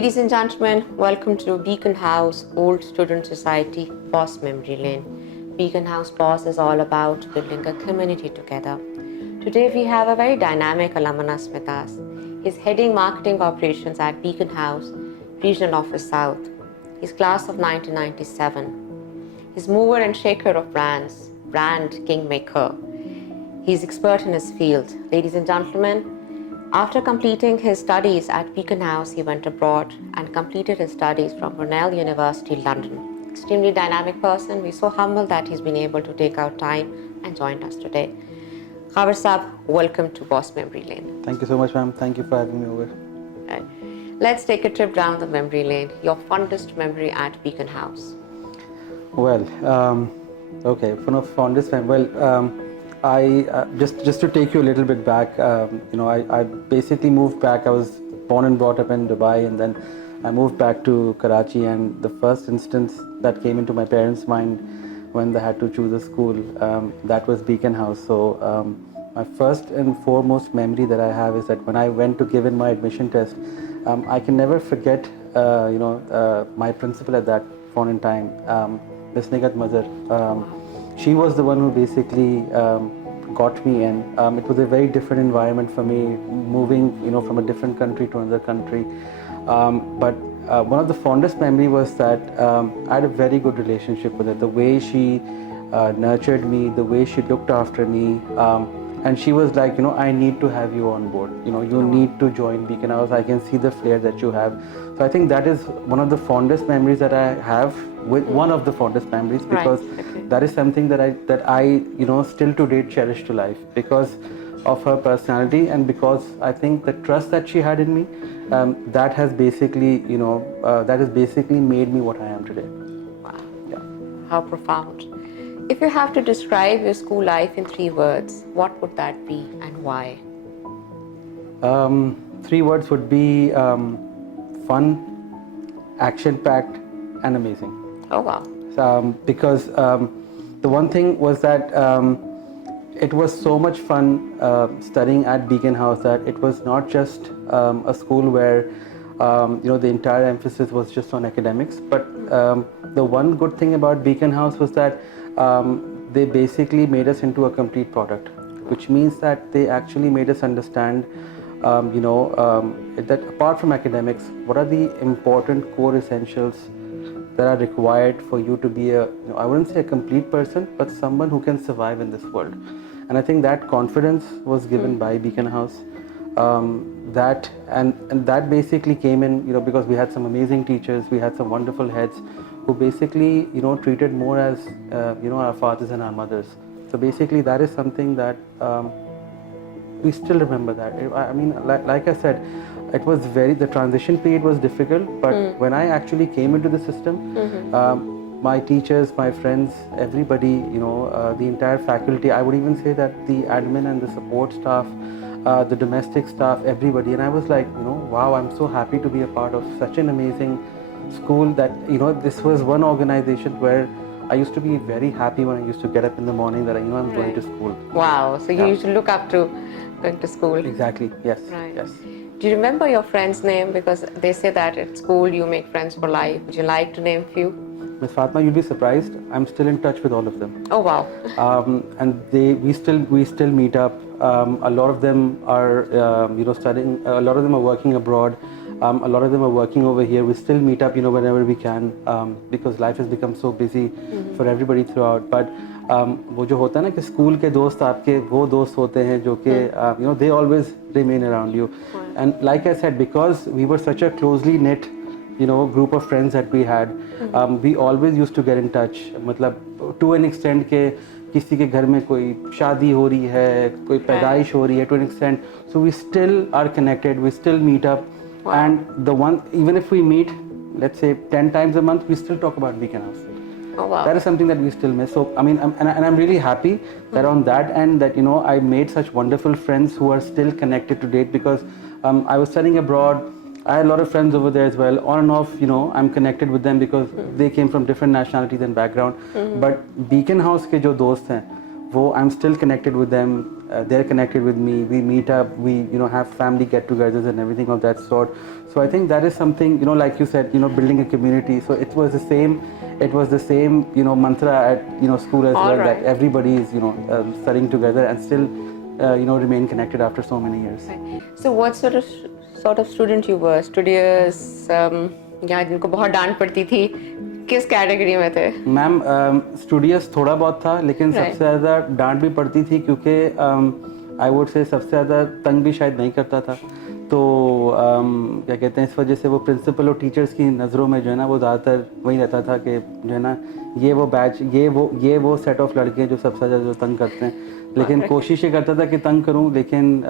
Ladies and gentlemen, welcome to Beaconhouse Old Student Society Boss Memory Lane. Beaconhouse Boss is all about building a community together. Today we have a very dynamic alumnus with us. He's heading marketing operations at Beaconhouse, Regional Office South. He's class of 1997. He's mover and shaker of brands, brand kingmaker. He's expert in his field. Ladies and gentlemen, after completing his studies at Beaconhouse, he went abroad and completed his studies from Cornell University, London. Extremely dynamic person. We're so humbled that he's been able to take out time and join us today. Khawar Sahab, welcome to Boss Memory Lane. Thank you so much, ma'am. Thank you for having me over. Right. Let's take a trip down the memory lane. Your fondest memory at Beaconhouse. Well, okay, one of fondest memory. Well, I just to take you a little bit back. I basically moved back. I was born and brought up in Dubai, and then I moved back to Karachi. And the first instance that came into my parents' mind when they had to choose a school, that was Beaconhouse. So my first and foremost memory that I have is that when I went to give in my admission test, I can never forget. My principal at that point in time, Miss Nigat Mazhar. She was the one who basically got me in. It was a very different environment for me, moving from a different country to another country. But one of the fondest memory was that I had a very good relationship with her. The way she nurtured me, the way she looked after me, and she was like, I need to have you on board. You need to join Beaconhouse. I can see the flair that you have. So I think that is one of the fondest memories that I have. One of the fondest memories, because that is something that I still to date cherish to life, because of her personality and because I think the trust that she had in me, that has basically made me what I am today. Wow. Yeah. How profound. If you have to describe your school life in 3 words, what would that be and why? 3 words would be fun, action-packed, and amazing. Oh wow. Because the one thing was that it was so much fun studying at Beaconhouse that it was not just a school where the entire emphasis was just on academics, but the one good thing about Beaconhouse was that they basically made us into a complete product, which means that they actually made us understand that apart from academics, what are the important core essentials that are required for you to be I wouldn't say a complete person, but someone who can survive in this world. And I think that confidence was given by Beaconhouse. That basically came in, because we had some amazing teachers, we had some wonderful heads who basically, treated more as, our fathers and our mothers. So basically that is something that we still remember that. I mean, like I said, it was the transition period was difficult, but when I actually came into the system, my teachers, my friends, everybody, the entire faculty, I would even say that the admin and the support staff, the domestic staff, everybody, and I was like, wow, I'm so happy to be a part of such an amazing school that, this was one organization where I used to be very happy when I used to get up in the morning that I'm going to school. Wow, so you used to look up to going to school. Exactly, yes. Right. Yes. Do you remember your friend's name? Because they say that at school you make friends for life. Would you like to name a few? Ms. Fatma, you'll be surprised. I'm still in touch with all of them. Oh wow! And we still meet up. A lot of them are studying. A lot of them are working abroad. A lot of them are working over here. We still meet up, whenever we can, because life has become so busy for everybody throughout. But वो जो होता है ना कि school के दोस्त आपके वो दोस्त होते हैं जो कि they always remain around you. And like I said, because we were such a closely knit group of friends that we had, we always used to get in touch. मतलब to an extent के किसी के घर में कोई शादी हो रही है, कोई पैदाइश हो रही है, to an extent. So we still are connected. We still meet up. Wow. And even if we meet, let's say 10 times a month, we still talk about Beaconhouse. Oh wow! That is something that we still miss. So I mean, I'm really happy that on that end that I made such wonderful friends who are still connected to date, because I was studying abroad. I had a lot of friends over there as well. On and off, I'm connected with them because they came from different nationalities and background. But Beaconhouse के जो दोस्त हैं, I'm still connected with them. they're connected with me. We meet up. We have family get-togethers and everything of that sort. So I think that is something, like you said, building a community. So it was the same. It was the same mantra at school as All well, right. that everybody is studying together and still remain connected after so many years. So what sort of student you were? Studious, या जिनको बहुत डांट पड़ती थी, किस category में थे? Ma'am studious थोड़ा बहुत था, लेकिन Right. सबसे ज़्यादा डांट भी पड़ती थी, क्योंकि आई वुड से सबसे ज़्यादा तंग भी शायद नहीं करता था। तो क्या कहते हैं, इस वजह से वो प्रिंसिपल और टीचर्स की नज़रों में जो है ना, वो ज़्यादातर वही रहता था कि जो है ना, ये वो बैच, ये वो सेट ऑफ लड़के जो सबसे ज़्यादा जो तंग करते हैं। लेकिन कोशिश ये करता था कि तंग करूं, लेकिन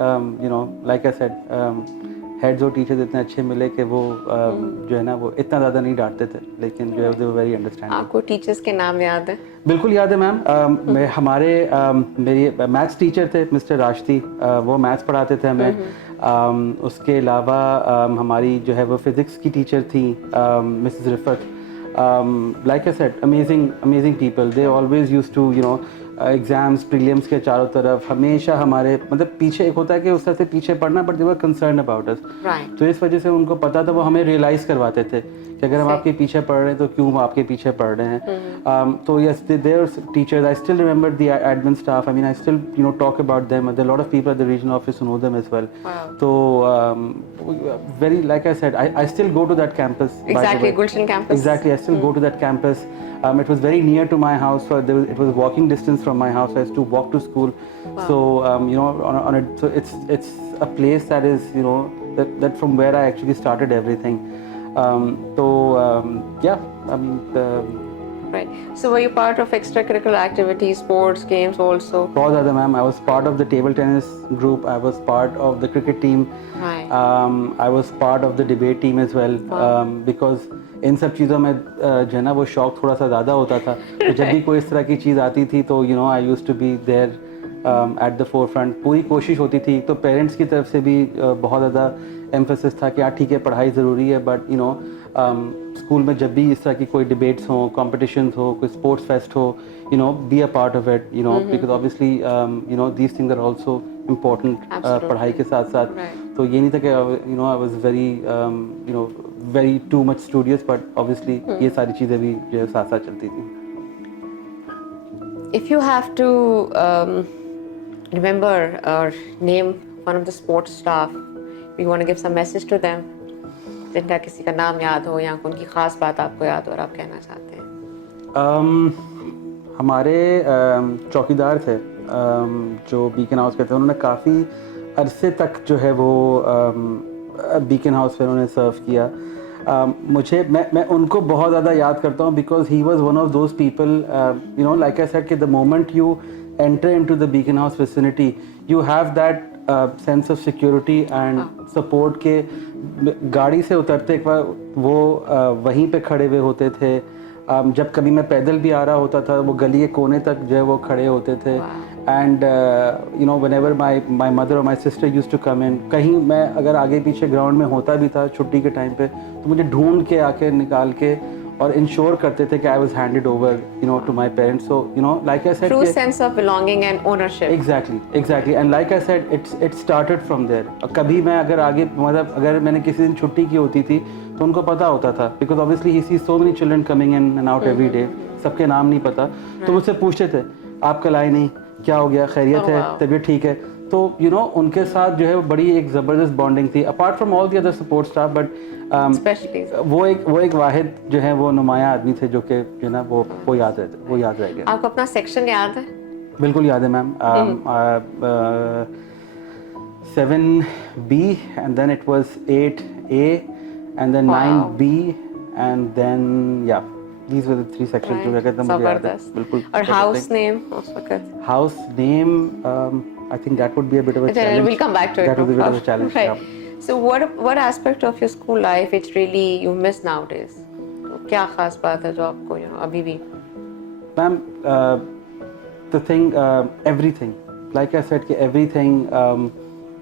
लाइक आई सेड, हेड्स और टीचर्स इतने अच्छे मिले कि वो जो है ना, वो इतना ज़्यादा नहीं डांटते थे, लेकिन जो है वो वेरी अंडरस्टैंडिंग। आपको टीचर्स के नाम याद है? बिल्कुल याद है मैम। हमारे मेरी मैथ्स टीचर थे मिस्टर राशदी, वो मैथ्स पढ़ाते थे हमें। उसके अलावा हमारी जो है वो फिज़िक्स की टीचर थी Mrs Rifat. Like I said, amazing people, they always used to exams prelims के चारों तरफ हमेशा हमारे मतलब पीछे, एक होता है कि उस तरह से पीछे पढ़ना, but they were concern about us. तो इस वजह से उनको पता था, वो हमें रियलाइज़ करवाते थे कि अगर हम आपके पीछे पढ़ रहे हैं तो क्यों आपके पीछे पढ़ रहे हैं। तो yes, their teachers, I still remember the admin staff, I mean I still talk about them, there lot of people at the regional office know them as well. तो very, like I said, I still go to that campus. Exactly, Gulshan campus. Exactly, I still go to that campus. It was very near to my house, so it was walking distance from my house. I used to walk to school. So so it's a place that is that from where I actually started everything. Yeah, I mean. Right. So were you part of extracurricular activities, sports, games also? बहुत ज़्यादा ma'am. I was part of the table tennis group. I was part of the cricket team. Right. I was part of the debate team as well. Because इन सब चीज़ों में जो है ना, वो शौक थोड़ा सा ज़्यादा होता था। तो जब भी कोई इस तरह की चीज़ आती थी तो I used to be there at the forefront. पूरी कोशिश होती थी। तो पेरेंट्स की तरफ से भी बहुत ज़्यादा एम्फेसिस था कि यार ठीक है, पढ़ाई ज़रूरी है, बट स्कूल में जब भी इस तरह की कोई डिबेट्स हो, कॉम्पिटिशन्स हो, कोई स्पोर्ट्स फेस्ट हो, be a part of it, because obviously these things are also important पढ़ाई के साथ साथ। तो ये नहीं था कि I was very too much studious, but obviously ये सारी चीज़ें भी जो है साथ साथ चलती थी। If you have to remember or name one of the sports staff, you want to give some message to them, जिनका किसी का नाम याद हो या उनकी ख़ास बात आपको याद हो और आप कहना चाहते हैं? हमारे चौकीदार थे जो बीकन हाउस के थे। उन्होंने काफ़ी अरसे तक जो है वो बीकन हाउस में उन्होंने सर्व किया। मैं उनको बहुत ज़्यादा याद करता हूँ, because he was one of those people, like I said कि the moment you enter into the Beacon House vicinity, you have that sense of security and support के गाड़ी से उतरते एक बार वो वहीं पे खड़े हुए होते थे। जब कभी मैं पैदल भी आ रहा होता था, वो गली के कोने तक जो है वो खड़े होते थे। And whenever my mother or my sister used to come in, कहीं मैं अगर आगे पीछे ग्राउंड में होता भी था छुट्टी के टाइम पे, तो मुझे ढूंढ के आके निकाल के और इंश्योर करते थे कि I was handed over to my parents. So like I said, true sense of belonging and ownership. Exactly. And like I said, it started from there. कभी मैं अगर आगे मतलब अगर मैंने किसी दिन छुट्टी की होती थी तो उनको पता होता था, because obviously he sees so many children coming in and out every day. सबके नाम नहीं पता, तो मुझसे पूछते थे आप कल आए नहीं, क्या हो गया, खैरियत है, तबीयत ठीक है। तो उनके साथ जो है बड़ी एक ज़बरदस्त बॉन्डिंग थी, apart from all the other support staff, but वो एक वाहिद जो है वो नुमाया आदमी थे जो कि जो ना वो याद रह गया। आपको अपना सेक्शन याद है? बिल्कुल याद है ma'am. 7B and then it was 8A and then 9B and then yeah, these were the three sections जो कहते हैं मुझे याद है बिल्कुल। और हाउस नेम उस वक्त? House name I think that would be a bit of a challenge. We'll come back to it. That would be a bit of a challenge. Right. Yeah. So what aspect of your school life which really you miss nowadays? तो क्या खास बात है जो आपको अभी भी? Ma'am, the thing, everything. Like I said कि everything,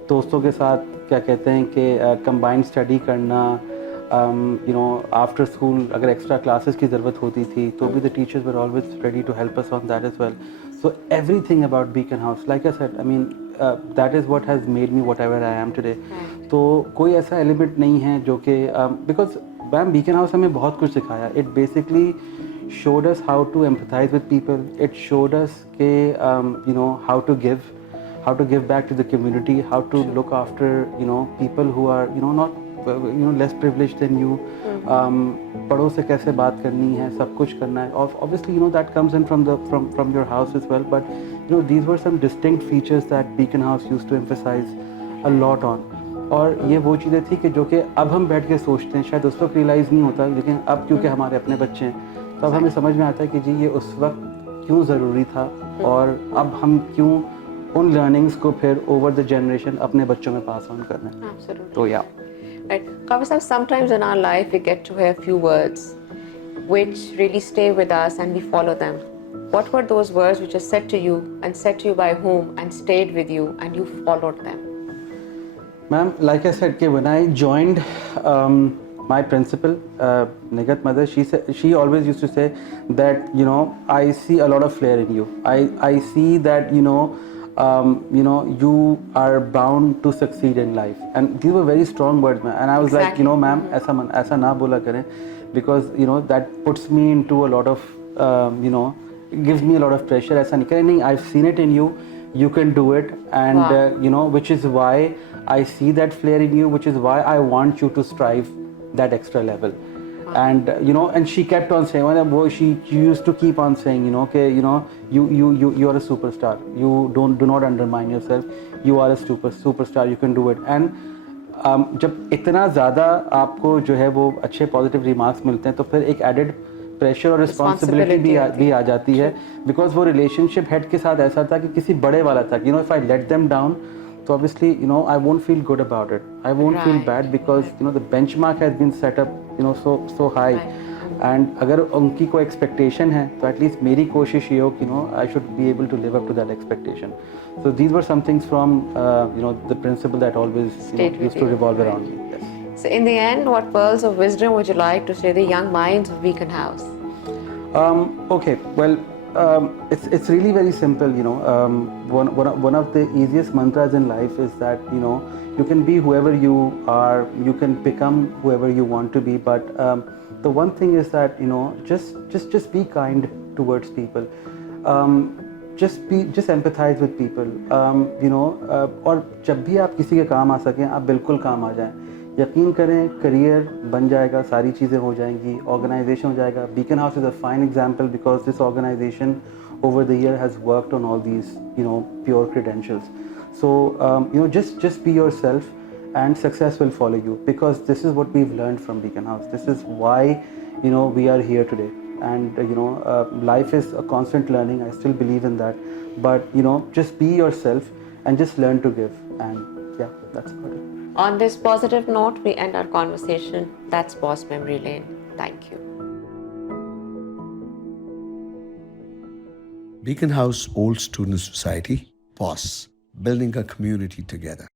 दोस्तों के साथ क्या कहते हैं कि combined study करना, after school अगर extra classes की ज़रूरत होती थी तो भी the teachers were always ready to help us on that as well. So everything about Beaconhouse, like I said, I mean, that is what has made me whatever I am today. Right. तो कोई ऐसा element नहीं है जो कि because ma'am beacon house हमें बहुत कुछ सिखाया. It basically showed us how to empathize with people. It showed us how to give back to the community, how to look after people who are not less privileged than you. बड़ों से कैसे बात करनी है, सब कुछ करना है. Obviously that comes in from your house as well, but these were some distinct features that Beacon House used to emphasize a lot on. और ये वो चीज़ें थी कि जो कि अब हम बैठ के सोचते हैं, शायद उस वक्त रियलाइज़ नहीं होता, लेकिन अब क्योंकि हमारे अपने बच्चे हैं तो अब हमें समझ में आता है कि जी ये उस वक्त क्यों ज़रूरी था और अब हम क्यों उन लर्निंग्स को फिर ओवर द जनरेशन अपने बच्चों में पास ऑन करना है. Absolutely. तो या Right. Kawar sir, sometimes in our life we get to hear few words which really stay with us and we follow them. What were those words which are said to you and said to you by whom and stayed with you and you followed them? Ma'am, like I said, when I joined, my principal, Nigat mother, she always used to say that I see a lot of flair in you. I see that you are bound to succeed in life, and these were very strong words, ma'am. And I was Exactly. like, ma'am, aisa na bola kare, because that puts me into a lot of it gives me a lot of pressure. Aisa nahi kare, nahi, I've seen it in you. You can do it, and Wow. Which is why I see that flair in you, which is why I want you to strive that extra level. Wow. And and she kept on saying, she used to keep on saying, you are a superstar. You do not undermine yourself. You are a superstar. You can do it. And जब इतना ज़्यादा आपको जो है वो अच्छे positive remarks मिलते हैं तो फिर एक एडेड प्रेशर और रिस्पॉन्सिबिलिटी भी आ जाती है. बिकॉज वो रिलेशनशिप हेड के साथ ऐसा था कि किसी बड़े वाला था. If I let them down, so obviously I won't feel good about it. I won't feel bad because the benchmark has been set up so high. And अगर उनकी कोई expectation है तो at least मेरी कोशिश ये हो कि I should be able to live up to that expectation. So these were some things from the principle that always used to revolve around me. Yes. So in the end, what pearls of wisdom would you like to say the young minds of Beacon House? Okay, well, it's really very simple. One of the easiest mantras in life is that you can be whoever you are, you can become whoever you want to be, but the one thing is that just be kind towards people. Just empathize with people. और जब भी आप किसी के काम आ सकें, आप बिल्कुल काम आ जाएं. यकीन करें, करियर बन जाएगा, सारी चीज़ें हो जाएंगी, ऑर्गेनाइजेशन हो जाएगा. Beaconhouse is a fine example because this organisation over the year has worked on all these pure credentials. So just be yourself and success will follow you, because this is what we've learned from Beacon House. This is why we are here today. And life is a constant learning. I still believe in that, but just be yourself and just learn to give. And yeah, that's about it. On this positive note, we end our conversation. That's Boss Memory Lane. Thank you. Beacon House Old Student Society, POS, building a community together.